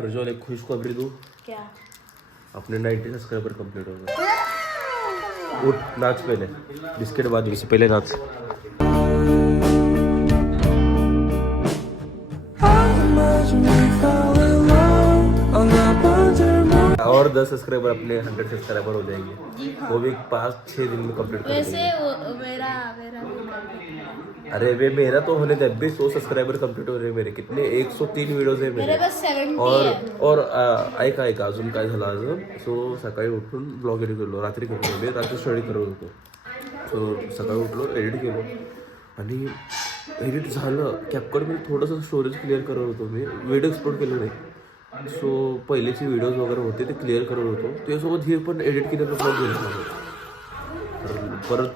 प्रज्वल एक खुशखबरी दूं क्या? अपने 90 सब्सक्राइबर कंप्लीट हो गए। उठ नाच पहले, बिस्किट बाद में से पहले नाच। और 10 सब्सक्राइबर अपने 100 सब्सक्राइबर हो जाएंगे, वो भी 5-6 दिन में कंप्लीट कर वैसे देंगे। मेरा मेरा भी कर अरे वे मेरा तो होने दे, अभी 100 सब्सक्राइबर कंप्लीट हो रहे मेरे। कितने 103 व्हिडिओज आहे मेरे मेरे। बस 70 और है. ऐका अजून काय झालं आज, सो सकाळी उठून ब्लॉग एडिट केलो, रात्री केलो, मी रात्री स्टडी करत होतो. सो सकाळी उठलो, एडिट केलो आणि एडिट झालं. कॅपकटमध्ये थोडंसं स्टोरेज क्लिअर करत होतो मी, व्हिडिओ एक्सपोर्ट केलो नाही. सो पहिलेचे व्हिडिओज वगैरे होते ते क्लिअर करत होतो, त्यासोबत हे पण एडिट केलेलं ब्लॉग गेलं. परत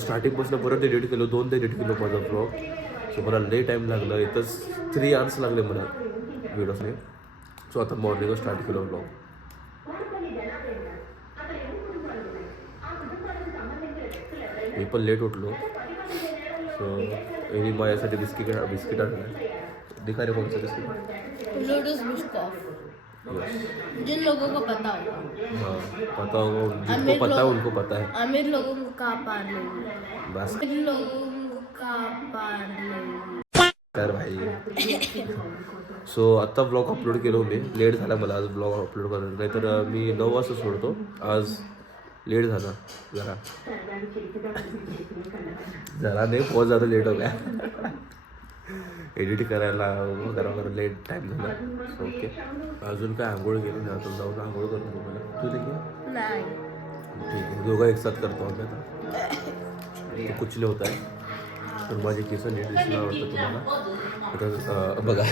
स्टार्टिंगपासून परत एडिट केलं, 2दा एडिट केलं माझा ब्लॉग. सो मला लई टाईम लागला, इथंच 3 आवर्स लागले मला व्हिडिओजने. सो आता मॉर्निंगला स्टार्ट केलं ब्लॉग. मी पण लेट उठलो. सो यांनी माझ्यासाठी बिस्किट आणलं. दिखा रे कोणचं बिस्किट? Lotus Biscoff. जिन लोगों को पता होगा. हाँ पता होगा, जिनको पता है उनको पता है. अमीर लोगों का पार्ले. बस अमीर लोगों का पार्ले. कर भाई. सो आत्ता ब्लॉग अपलोड केलो मी. लेट झाला मला आज ब्लॉग अपलोड करायला, नाहीतर मी 9 वाजता सोडतो. आज लेट झाला जरा नाही, बहुत ज़्यादा लेट हो गया. एडिट करायला जरा लेट टाईम झाला. सो ओके, अजून काय आंघोळ केली नाही, आता जाऊन आंघोळ करतो तुम्हाला. तू देखील नाही. ठीक आहे, दोघं एक साथ करतो आम्ही आता. तो कुचले होत आहे तर माझे केस नीट दिसणं आवडतं तुम्हाला. आता बघा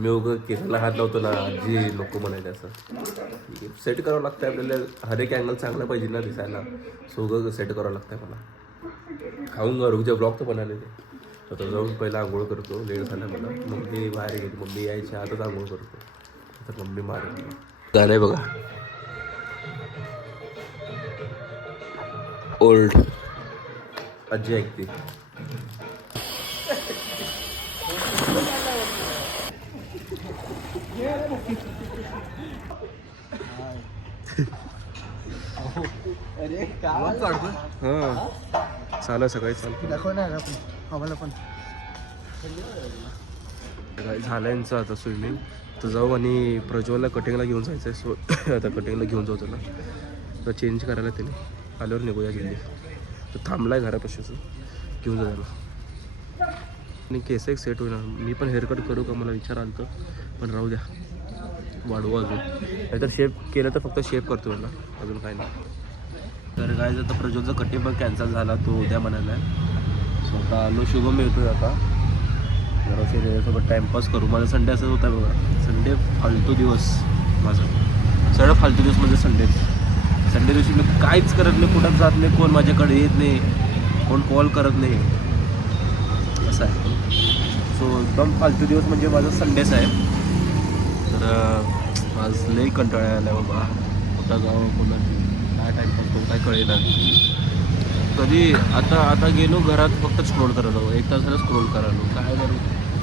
मी उगं केसाला हात लावतो ना, आजी नको म्हणायला असं. ठीक आहे, सेट करावं लागतं आपल्याला, हर एक अँगल चांगला पाहिजे ना दिसायला. सो उगं सेट करावं लागतं मला. खाऊंगा रुक जा, ब्लॉग तर बनाले ते. आता जाऊन पहिला आंघोळ करतो, लेट झाला मला. मम्मी बाहेर गेली, मम्मी यायच्या आताच आंघोळ करतो. आता मम्मी मारेल. गाणं आहे बघा, ओल्ड आजी ऐकते. हां चालू सकाळी चालू दाखव ना आम्हाला पण. झालं यांचं आता स्विमिंग. तर जाऊ आणि प्रज्वलला कटिंगला घेऊन जायचं आहे. सो आता कटिंगला घेऊन जाऊ त्याला, तर चेंज करायला त्याने आल्यावर निघूया गेली. तर थांबला आहे घरापाशीच, घेऊन जा त्याला. आणि केस एक सेट होईना. मी पण हेअरकट करू का मला विचार आलं, पण राहू द्या, वाढवू अजून. नाहीतर शेप केलं तर फक्त शेप करतो मला, अजून काय नाही. तर काय आता प्रज्वलचा कटिंग पण कॅन्सल झाला, तो उद्या म्हणाला आहे. सो आता आलो, शुभम येतोय आता. जराशी त्याच्यासोबत टाईमपास करू. माझा संडे असंच होता बघा, संडे फालतू दिवस माझा. सगळं फालतू दिवस म्हणजे संडे दिवशी मी काहीच करत नाही, कुठंच जात नाही, कोण माझ्याकडे येत नाही, कोण कॉल करत नाही, असं आहे. सो एकदम फालतू दिवस म्हणजे माझा संडेच आहे. तर आज लई कंटाळा आला बाबा, कुठं जावं, कोणा काय टाईमपास करू काय कळेना. कधी आता गेलो घरात, फक्त स्क्रोल करायला, 1 तासाला स्क्रोल करायलो. काय करू,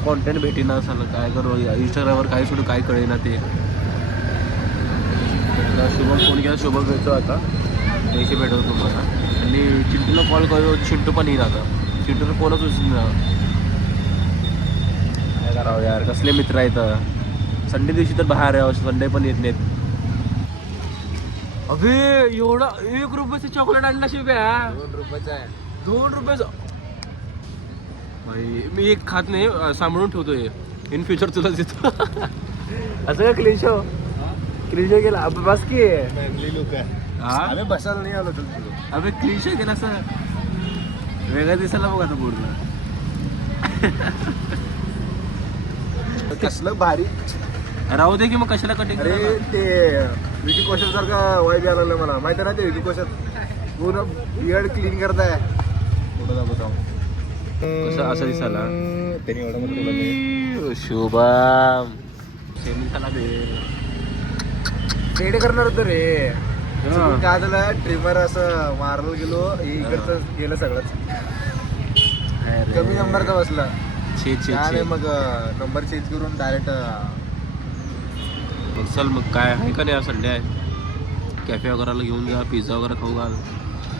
कॉन्टेंट भेटेना झालं, काय करू, इंस्टाग्रामवर काय सोडू काय कळेना ते. शुभम फोन केला, शुभम भेटतो आता, पैसे भेटवतो तुम्हाला. आणि चिंटूला कॉल करू, चिंटू पण येईल आता. चिंटूला फोनच उचलून काय करावं यार, कसले मित्र आहेत. संडे दिवशी तर बाहेर यावं, संडे पण येत नाहीत. अबे एवढा 1 रुपयाचं चॉकलेट आणला शिव्या. 2 रुपयाचा आहे. 2 रुपयाचं भाई, मी एक खात नाही, सांभाळून ठेवतोय, इन फ्युचर तुलाच देतो. असं का क्लीन शो केला बस की. लोक आम्ही बसायला नाही आलो तुला. अबे क्लीन शो केला असं वेगळा दिसायला बघ आता पूर्ण. कसलं भारी. राहू दे की मग, कशाला कटिंग. अरे ते विकी कौशल सारखा वाईब यायला लागलं मला, माहिती आहे ना ते विकी कौशल पूर्ण बियर्ड क्लीन करताय. कुठं दाखवतो कसं असं दिसायला त्यांनी एवढं मोठं शुभम सेमी झाला बे. पेड करणार होतं रे. काय झालं, ट्रिमर असं मारायला गेलो, इकडचं गेलं सगळंच. कमी नंबरचा बसला. त्याने मग नंबर चेंज करून डायरेक्ट मग चल मग काय आहे का नाही, संडे आहे, कॅफे वगैरेला घेऊन जा, पिझ्झा वगैरे खाऊ घाल.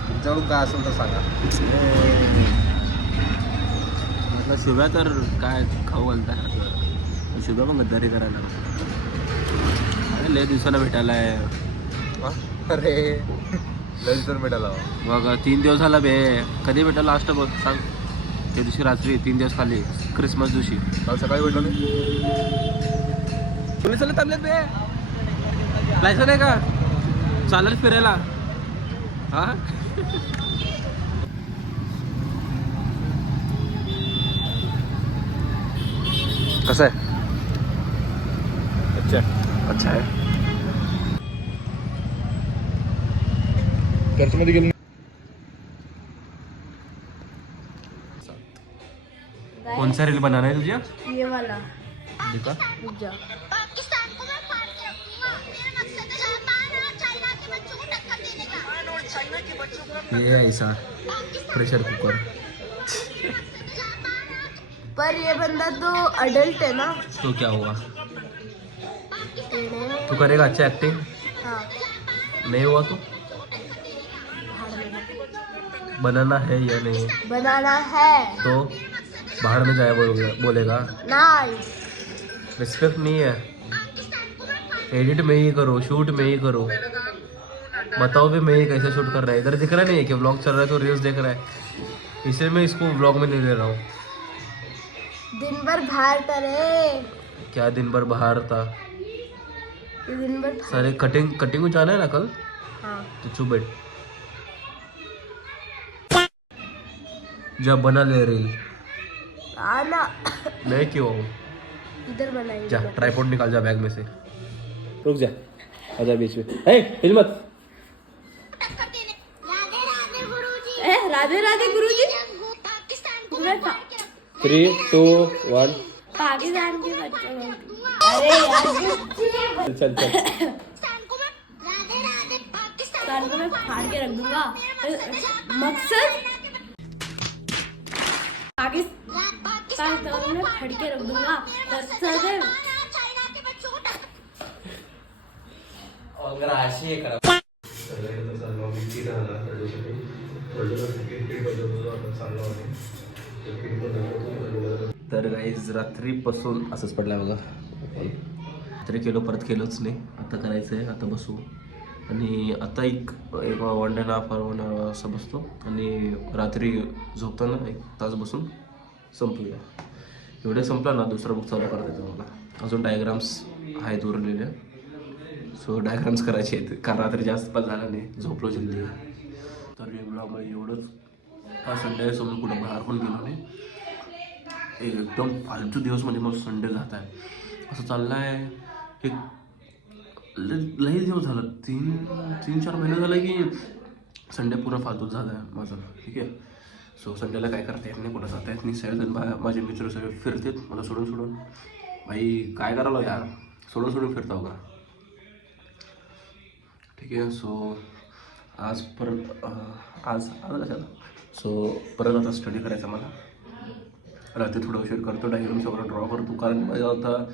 तुमच्याकडून काय असेल तर सांगा. म्हटलं शिव्या तर काय खाऊ घालता, शिव्या पण गद्दारी करायला. अरे लय दिवसाला भेटायला आहे. अरे लंच तर भेटायला मग 3 दिवस झाला बे. कधी भेटायला लास्ट बघ सांग. त्या दिवशी रात्री 3 दिवस खाली, क्रिसमस दिवशी. काल सकाळी भेटलो मी. तुम्ही चालत थांबलेत बे, जायचं नाही का चालेल फिरायला? हा कसं आहे? अच्छा आहे. चर्चमध्ये गेलो. कौन सा रील बनाना है तुझे? ये वाला देखा रुक जा. ये ऐसा प्रेशर कुकर. पर ये बंदा तो अडल्ट है ना. तो क्या हुआ? तू करेगा अच्छा एक्टिंग? हाँ. नहीं हुआ तो बनाना है या नहीं? बनाना है. तो बाहर में जाए बोलेगा? नहीं. रिस्पेक्ट नहीं है. एडिट में ही करो, शूट में ही करो. बताओ भी मैं ये कैसे शूट कर रहा है. इधर दिख रहा नहीं है कि व्लॉग चल रहा है तो रील्स देख रहा है, इसलिए मैं इसको व्लॉग में नहीं ले रहा हूँ. दिन भर बाहर था रे. क्या दिन भर बाहर था? दिन भर. सारे कटिंग को जाना है ना कल, हाँ. तो चुप बैठ. जब बना ले रील. आना. मैं क्यों आऊँ? इधर बनाएंगे. जा ट्राइपॉड निकाल जा बैग में से. रुक जा, आजा बीच में. हे हिल मत. राधे राधे गुरुजी. 3, 2, 1 पाकिस्तान के बच्चे. अरे यार चल चल. पाकिस्तान को मैं फाड़ के रख दूंगा. मकसद पाकिस्तान को मैं फाड़ के रख दूंगा. मकसद है तर गाईज रात्रीपासून असंच पडलं बघा. रात्री केलो, परत केलोच नाही. आता करायचं आहे, आता बसू. आणि आता एक 1.5 hour असं बसतो आणि रात्री झोपताना 1 तास बसून संपूया. एवढे संपला ना दुसरा बुक चालू करता येतो मला. अजून डायग्राम्स आहेत उरलेले, सो डायग्राम्स करायचे आहेत कारण रात्री जास्त पण झाला नाही, झोपलो जल्दी. तर या ब्लॉगमध्ये एवढंच. हा संडे आहे, सोबत कुठं बाहेर पण गेलो नाही. एकदम फालतू दिवस म्हणजे मग संडे जात आहे असं चाललं आहे. एक लई दिवस झालं, 3-4 महिने झालं की संडे पूर्ण फालतूच झाला आहे माझं. ठीक आहे. सो संडेला काय करता येत नाही, कुठं जाता येत नाही. सगळेजण माझे मित्र सगळे फिरतात मला सोडून. भाई काय करायला यार, सोडून फिरता का? ठीक आहे. सो आज परत आज कशाला. सो परत आता स्टडी करायचा मला. रात्री थोडं उशीर करतो, डायग्राम्स वगैरे ड्रॉ करतो कारण माझ्या आता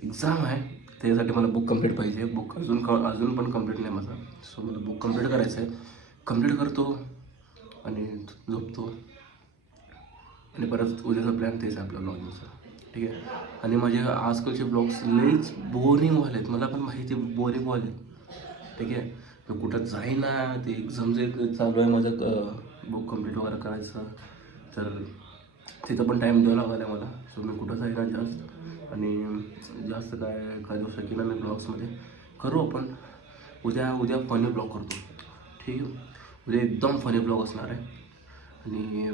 एक्झाम आहे, त्याच्यासाठी मला बुक कंप्लीट पाहिजे. बुक अजून पण कंप्लीट नाही माझा. सो मला बुक कंप्लीट करायचं आहे. कंप्लीट करतो आणि झोपतो. आणि परत उद्याचा प्लॅन तेच आहे आपल्या ब्लॉगिंगचा. ठीक आहे. आणि माझे आजकालचे ब्लॉग्स लईच बोरिंग व्हाले आहेत, मला पण माहिती आहे बोरिंग व्हाले. ठीक आहे. मी कुठं जाईना, ते एक्झामचं चालू आहे माझं बुक कंप्लीट वगैरे करायचं, तर तिथं पण टाईम द्यावा लागला मला. सो मी कुठं जाईना जास्त. आणि जास्त काय दिवस केलं मी ब्लॉग्समध्ये करू आपण. उद्या फनी ब्लॉग करतो. ठीक आहे. उद्या एकदम फनी ब्लॉग असणार आहे आणि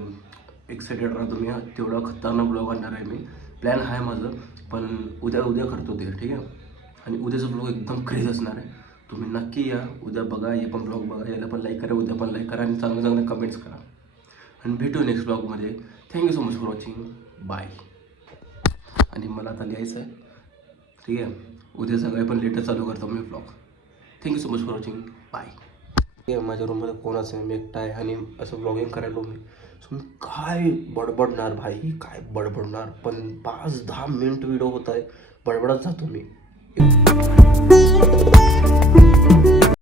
एक्सायटेड राहा तुम्ही. तेवढा खतरनाक ब्लॉग आणणार आहे मी. प्लॅन आहे माझं, पण उद्या करतो ते. ठीक आहे. आणि उद्याचा ब्लॉग एकदम क्रेज असणार आहे. तुम्ही नक्की या उद्या बघा. हे पण ब्लॉग बघा, याला पण लाईक करा, उद्या पण लाईक करा आणि चांगले कमेंट्स करा. आणि भेटू नेक्स्ट ब्लॉगमध्ये. Thank you so much for watching. Bye. आणि मला आता लिहायचं आहे. ठीक आहे. उद्या सगळे पण लेटर चालू करतो मी blog. Thank you so much for watching. Bye. ठीक आहे. माझ्या रूममध्ये कोणाचं आहे, मी एकटा आहे आणि असं ब्लॉगिंग करायलो मी. सो मी काय बडबडणार भाई, काय बडबडणार. पण 5-10 मिनिट व्हिडिओ होत आहे, बडबडत जातो मी.